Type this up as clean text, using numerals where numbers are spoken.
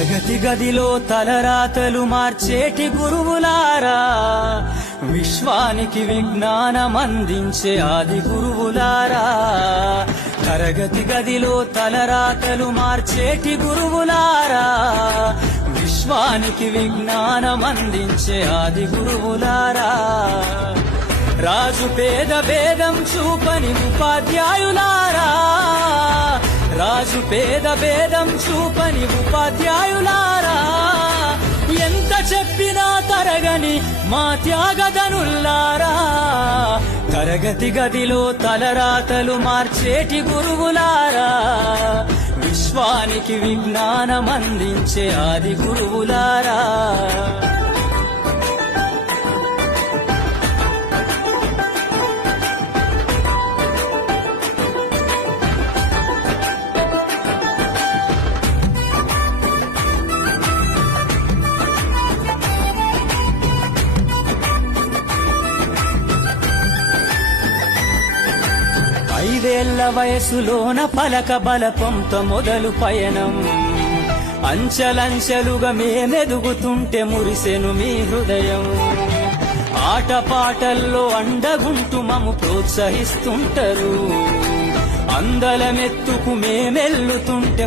తరగతి గదిలో తలరాతలు మార్చేటి గురువులారా, విశ్వానికి విజ్ఞానం అందించే ఆది గురువులారా. తరగతి గదిలో తలరాతలు మార్చేటి గురువులారా, విశ్వానికి విజ్ఞానం అందించే ఆది గురువులారా. రాజు పేద భేదం చూపని ఉపాధ్యాయులారా, రాజు పేద భేదం చూపని ఉపాధ్యాయులారా. ఎంత చెప్పినా తరగని మా త్యాగదనుల్లారా, తరగతి గదిలో తలరాతలు మార్చేటి గురువులారా, విశ్వానికి విజ్ఞానం అందించే ఆది గురువులారా. ఐదేళ్ల వయసులోన పలక బలపంతో మొదలు పయనం, అంచెలంచెలుగా మేమెదుగుతుంటే మురిసెను మీ హృదయం. ఆటపాటల్లో అండగుంటూ మము ప్రోత్సహిస్తుంటారు, అందలమెత్తుకు మేమెల్లుతుంటే